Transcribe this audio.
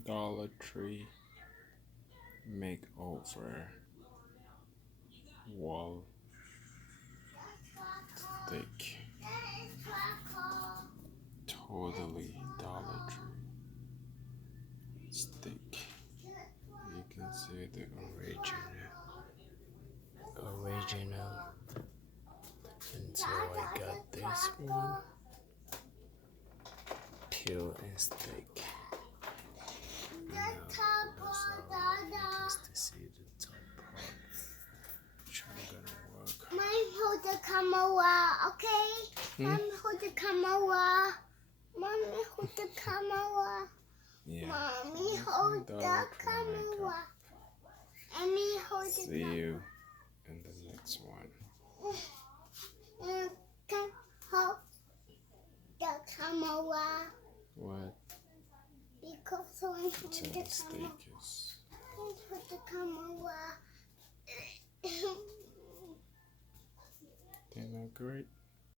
Dollar Tree makeover wall stick. Totally Dollar Tree stick. You can see the original until I got this one. Peel and stick. Now, let's to see the top part. Which I'm gonna work. Mommy, hold the camera, okay? Mommy, hold the camera. Mommy, hold the camera. Yeah. Mommy, hold the camera. Mommy, hold the See you in the next one. Can hold the camera. What? Because I hold the So the camera. steak is. Hold the camera. They're not great.